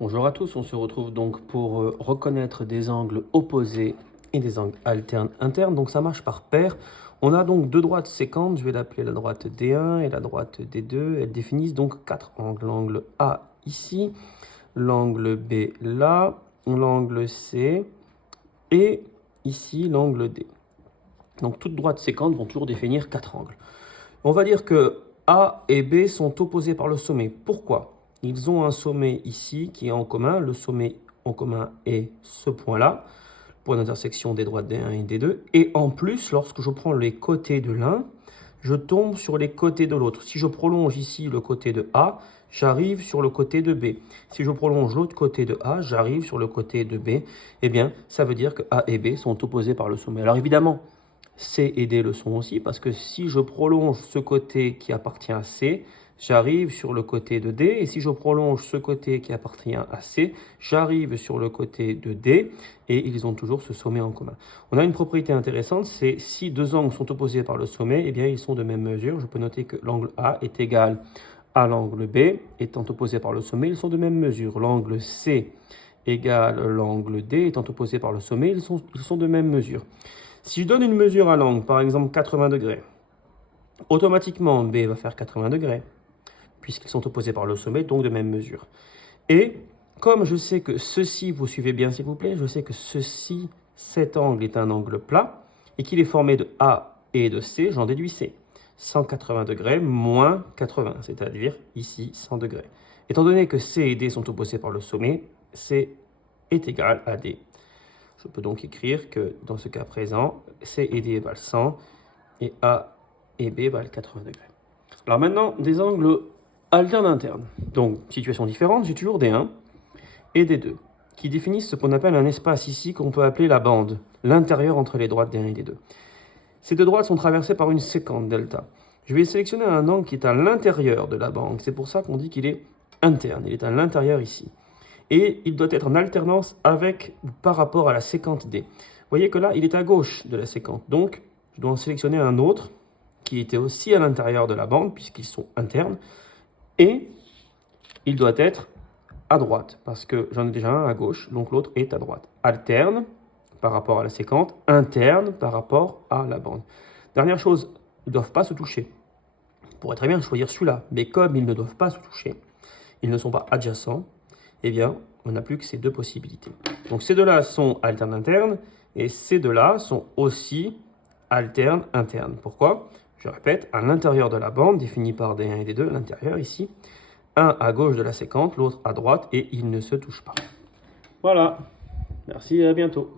Bonjour à tous, on se retrouve donc pour reconnaître des angles opposés et des angles alternes internes. Donc ça marche par paire. On a donc deux droites séquentes, je vais l'appeler la droite D1 et la droite D2. Elles définissent donc quatre angles. L'angle A ici, l'angle B là, l'angle C et ici l'angle D. Donc toutes droites séquentes vont toujours définir quatre angles. On va dire que A et B sont opposés par le sommet. Pourquoi? Ils ont un sommet ici qui est en commun. Le sommet en commun est ce point-là, point d'intersection des droites D1 et D2. Et en plus, lorsque je prends les côtés de l'un, je tombe sur les côtés de l'autre. Si je prolonge ici le côté de A, j'arrive sur le côté de B. Si je prolonge l'autre côté de A, j'arrive sur le côté de B. Eh bien, ça veut dire que A et B sont opposés par le sommet. Alors évidemment, C et D le sont aussi, parce que si je prolonge ce côté qui appartient à C, j'arrive sur le côté de D, et si je prolonge ce côté qui appartient à C, j'arrive sur le côté de D, et ils ont toujours ce sommet en commun. On a une propriété intéressante, c'est si deux angles sont opposés par le sommet, eh bien ils sont de même mesure. Je peux noter que l'angle A est égal à l'angle B, étant opposé par le sommet, ils sont de même mesure. L'angle C égale l'angle D, étant opposé par le sommet, ils sont de même mesure. Si je donne une mesure à l'angle, par exemple 80 degrés, automatiquement B va faire 80 degrés, puisqu'ils sont opposés par le sommet, donc de même mesure. Et comme je sais que ceci, vous suivez bien s'il vous plaît, je sais que ceci, cet angle est un angle plat, et qu'il est formé de A et de C, j'en déduis C. 180 degrés moins 80, c'est-à-dire ici 100 degrés. Étant donné que C et D sont opposés par le sommet, C est égal à D. Je peux donc écrire que dans ce cas présent, C et D valent 100 et A et B valent 80 degrés. Alors maintenant, des angles alternes internes. Donc, situation différente, j'ai toujours D1 et D2 qui définissent ce qu'on appelle un espace ici qu'on peut appeler la bande, l'intérieur entre les droites D1 et D2. Ces deux droites sont traversées par une séquente delta. Je vais sélectionner un angle qui est à l'intérieur de la bande. C'est pour ça qu'on dit qu'il est interne. Il est à l'intérieur ici. Et il doit être en alternance avec ou par rapport à la séquente D. Vous voyez que là, il est à gauche de la séquente. Donc, je dois en sélectionner un autre qui était aussi à l'intérieur de la bande, puisqu'ils sont internes. Et il doit être à droite, parce que j'en ai déjà un à gauche, donc l'autre est à droite. Alterne par rapport à la séquente, interne par rapport à la bande. Dernière chose, ils ne doivent pas se toucher. On pourrait très bien choisir celui-là, mais comme ils ne doivent pas se toucher, ils ne sont pas adjacents, eh bien, on n'a plus que ces deux possibilités. Donc ces deux-là sont alternes internes, et ces deux-là sont aussi alternes internes. Pourquoi? Je répète, à l'intérieur de la bande, définie par D1 et D2, l'intérieur ici, un à gauche de la séquente, l'autre à droite, et ils ne se touchent pas. Voilà, merci et à bientôt.